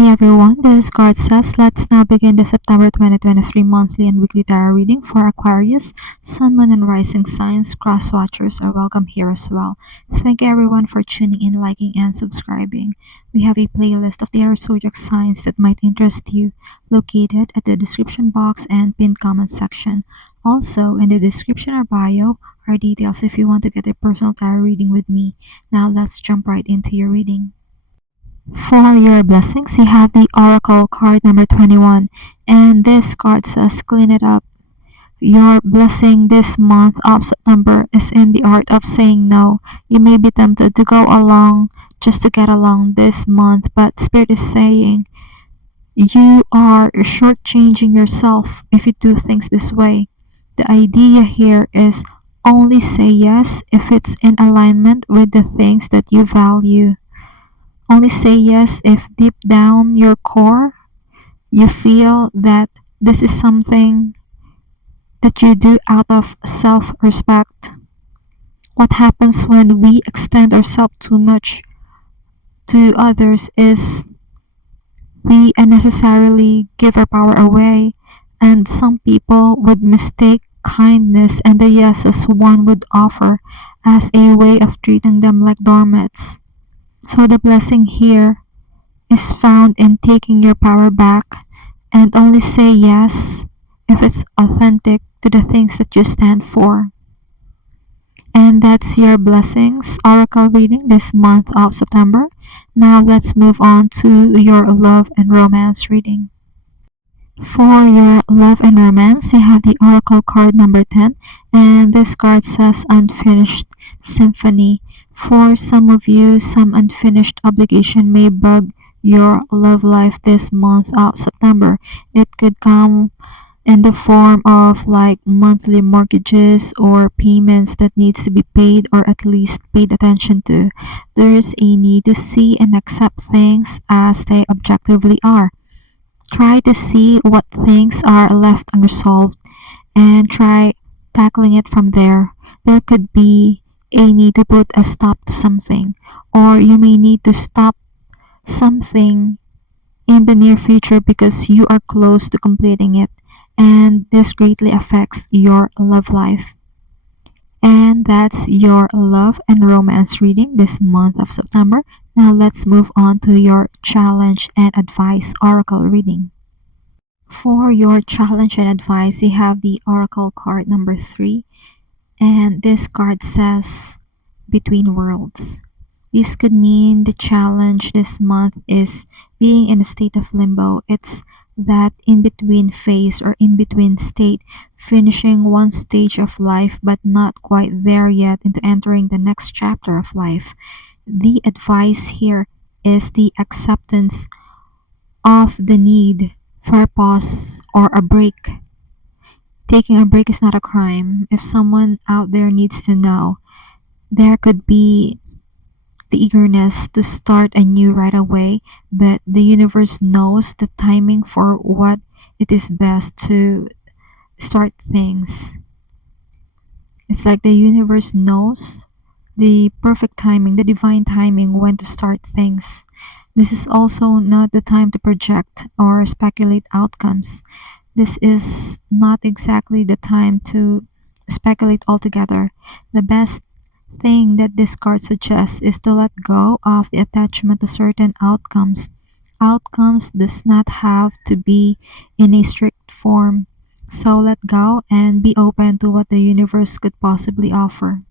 Hi everyone, this is card says. Let's now begin the September 2023 monthly and weekly tarot reading for Aquarius, Sun, Moon, and Rising signs. Cross watchers are welcome here as well. Thank you everyone for tuning in, liking, and subscribing. We have a playlist of the zodiac signs that might interest you, located at the description box and pinned comment section. Also, in the description or bio are details if you want to get a personal tarot reading with me. Now let's jump right into your reading. For your blessings, you have the Oracle card number 21, and this card says clean it up. Your blessing this month of September is in the art of saying no. You may be tempted to go along just to get along this month, but Spirit is saying you are shortchanging yourself if you do things this way. The idea here is only say yes if it's in alignment with the things that you value. Only say yes if deep down your core you feel that this is something that you do out of self-respect. What happens when we extend ourselves too much to others is we unnecessarily give our power away, and some people would mistake kindness and the yeses one would offer as a way of treating them like doormats. So the blessing here is found in taking your power back and only say yes if it's authentic to the things that you stand for. And that's your blessings oracle reading this month of September. Now let's move on to your love and romance reading. For your love and romance, you have the Oracle card number 10, and this card says Unfinished Symphony. For some of you, some unfinished obligation may bug your love life this month of September. It could come in the form of like monthly mortgages or payments that needs to be paid or at least paid attention to. There's a need to see and accept things as they objectively are. Try to see what things are left unresolved and try tackling it from there. There could be a need to put a stop to something, or you may need to stop something in the near future because you are close to completing it, and this greatly affects your love life. And that's your love and romance reading this month of September. Now let's move on to your challenge and advice oracle reading. For your challenge and advice, you have the Oracle card number 3, and this card says Between Worlds. This could mean the challenge this month is being in a state of limbo. It's that in-between phase or in-between state, finishing one stage of life but not quite there yet into entering the next chapter of life. The advice here is the acceptance of the need for a pause or a break. Taking a break is not a crime. If someone out there needs to know, there could be the eagerness to start anew right away, but the universe knows the timing for what it is best to start things. It's like the universe knows the perfect timing, the divine timing when to start things. This is also not the time to project or speculate outcomes. This is not exactly the time to speculate altogether. The best thing that this card suggests is to let go of the attachment to certain outcomes. Outcomes does not have to be in a strict form. So let go and be open to what the universe could possibly offer.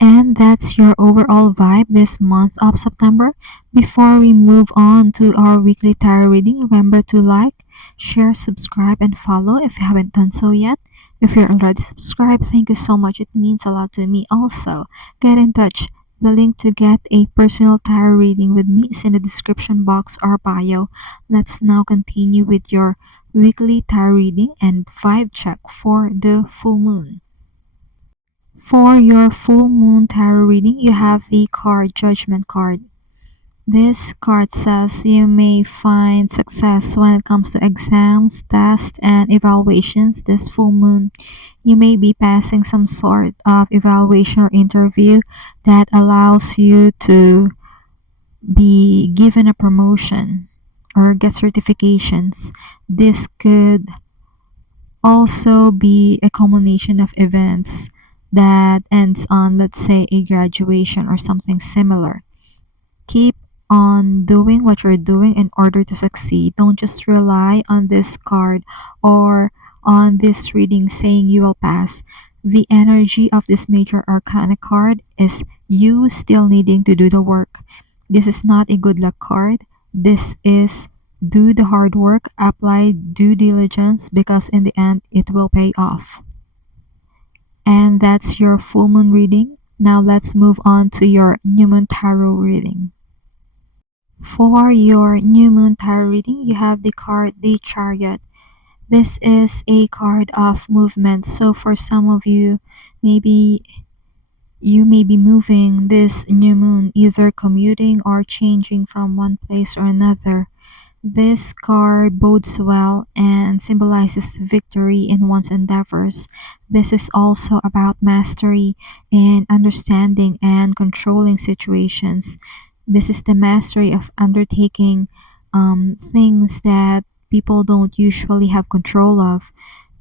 And that's your overall vibe this month of September. Before we move on to our weekly tarot reading, remember to like, share, subscribe, and follow if you haven't done so yet. If you're already subscribed, thank you so much. It means a lot to me also. Get in touch. The link to get a personal tarot reading with me is in the description box or bio. Let's now continue with your weekly tarot reading and vibe check for the full moon. For your full moon tarot reading, you have the card Judgment card. This card says you may find success when it comes to exams, tests, and evaluations this full moon. You may be passing some sort of evaluation or interview that allows you to be given a promotion or get certifications. This could also be a culmination of events that ends on, let's say, a graduation or something similar. Keep on doing what you're doing in order to succeed. Don't just rely on this card or on this reading saying you will pass. The energy of this major arcana card is you still needing to do the work. This is not a good luck card. This is do the hard work, apply due diligence because in the end it will pay off. And that's your full moon reading. Now let's move on to your new moon tarot reading. For your new moon tarot reading, you have the card the Chariot. This is a card of movement. So for some of you, maybe you may be moving this new moon, either commuting or changing from one place or another. This card bodes well and symbolizes victory in one's endeavors. This is also about mastery in understanding and controlling situations. This is the mastery of undertaking things that people don't usually have control of.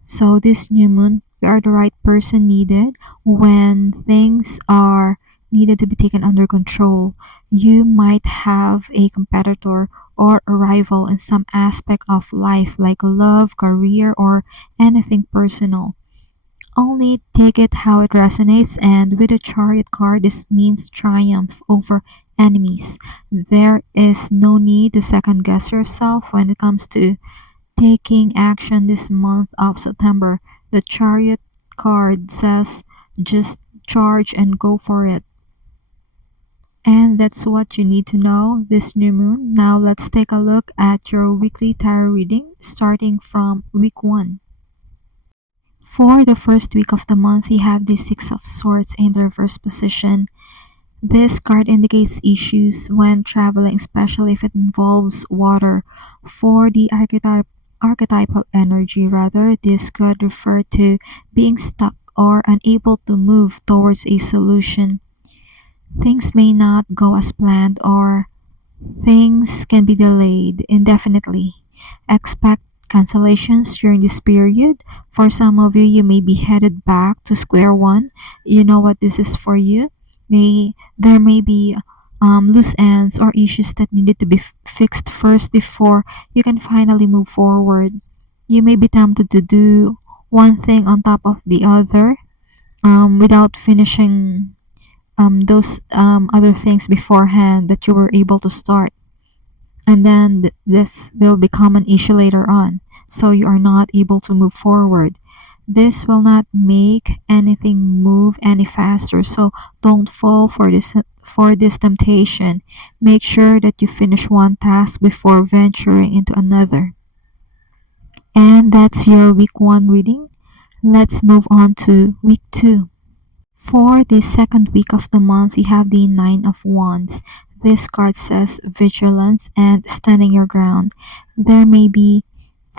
So this new moon, you are the right person needed when things are needed to be taken under control. You might have a competitor or a rival in some aspect of life like love, career, or anything personal. Only take it how it resonates, and with the Chariot card, this means triumph over enemies. There is no need to second guess yourself when it comes to taking action this month of September. The Chariot card says just charge and go for it. And that's what you need to know this new moon. Now let's take a look at your weekly tarot reading starting from week 1. For the first week of the month, you have the Six of Swords in the reverse position. This card indicates issues when traveling, especially if it involves water. For the archetypal energy, this could refer to being stuck or unable to move towards a solution. Things may not go as planned or things can be delayed indefinitely. Expect cancellations during this period. For some of you, you may be headed back to square one. You know what this is for you. There may be loose ends or issues that needed to be fixed first before you can finally move forward. You may be tempted to do one thing on top of the other without finishing those other things beforehand that you were able to start. And then this will become an issue later on, so you are not able to move forward. This will not make anything move any faster, so don't fall for this temptation. Make sure that you finish one task before venturing into another. And that's your week 1 reading. Let's move on to week 2. For the second week of the month, you have the Nine of Wands. This card says vigilance and standing your ground. There may be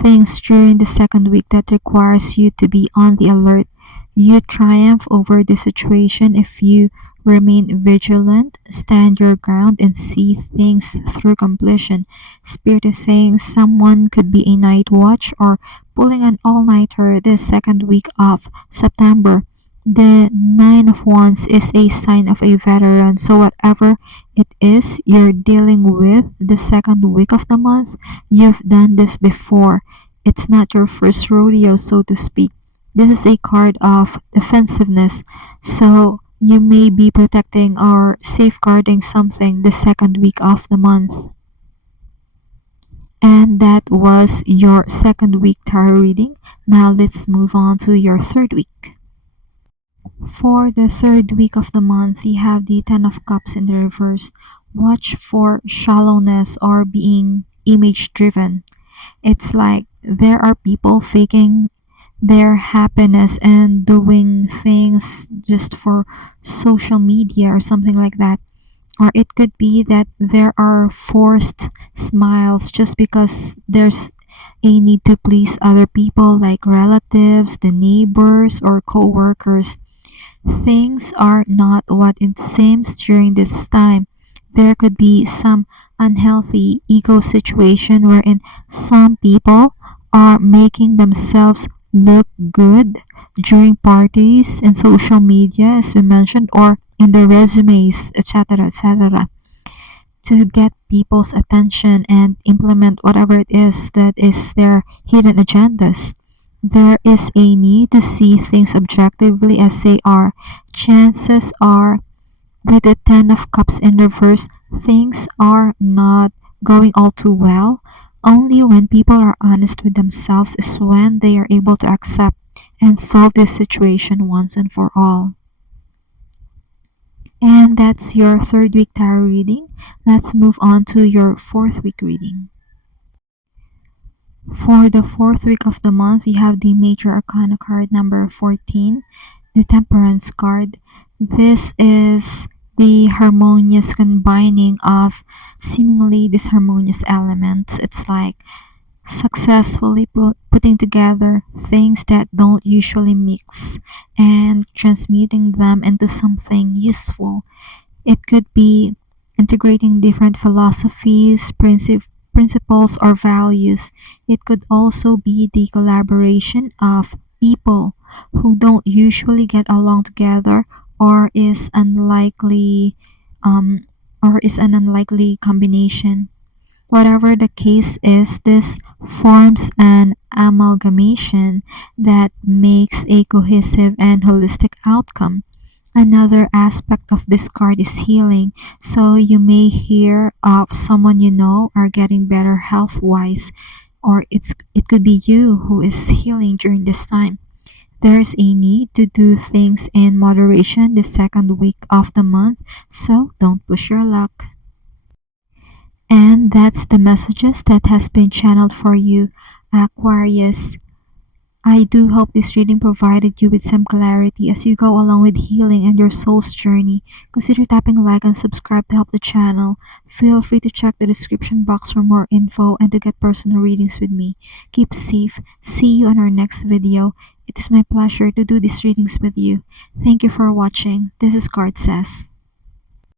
things during the second week that requires you to be on the alert. You triumph over the situation if you remain vigilant, stand your ground, and see things through completion. Spirit is saying someone could be a night watch or pulling an all-nighter this second week of September. The Nine of Wands is a sign of a veteran, so whatever it is you're dealing with the second week of the month, you've done this before. It's not your first rodeo, so to speak. This is a card of defensiveness, so you may be protecting or safeguarding something the second week of the month. And that was your second week tarot reading. Now let's move on to your third week. For the third week of the month, you have the Ten of Cups in the reverse. Watch for shallowness or being image driven. It's like there are people faking their happiness and doing things just for social media or something like that. Or it could be that there are forced smiles just because there's a need to please other people like relatives, the neighbors, or co-workers. Things are not what it seems during this time. there could be some unhealthy ego situation wherein some people are making themselves look good during parties and social media, as we mentioned, or in their resumes, etc., etc., to get people's attention and implement whatever it is that is their hidden agendas. There is a need to see things objectively as they are. Chances are, with the Ten of Cups in reverse, things are not going all too well. Only when people are honest with themselves is when they are able to accept and solve this situation once and for all. And that's your third week tarot reading. Let's move on to your fourth week reading. For the fourth week of the month, you have the Major Arcana card number 14, the Temperance card. This is the harmonious combining of seemingly disharmonious elements. It's like successfully putting together things that don't usually mix and transmuting them into something useful. It could be integrating different philosophies, principles, or values. It could also be the collaboration of people who don't usually get along together or is unlikely um, or is an unlikely combination. Whatever the case is, this forms an amalgamation that makes a cohesive and holistic outcome. Another aspect of this card is healing, so you may hear of someone you know are getting better health wise, or it could be you who is healing during this time. There's a need to do things in moderation the second week of the month, so don't push your luck. And that's the messages that has been channeled for you, Aquarius. I do hope this reading provided you with some clarity as you go along with healing and your soul's journey. Consider tapping like and subscribe to help the channel. Feel free to check the description box for more info and to get personal readings with me. Keep safe. See you on our next video. It is my pleasure to do these readings with you. Thank you for watching. This is Card Says.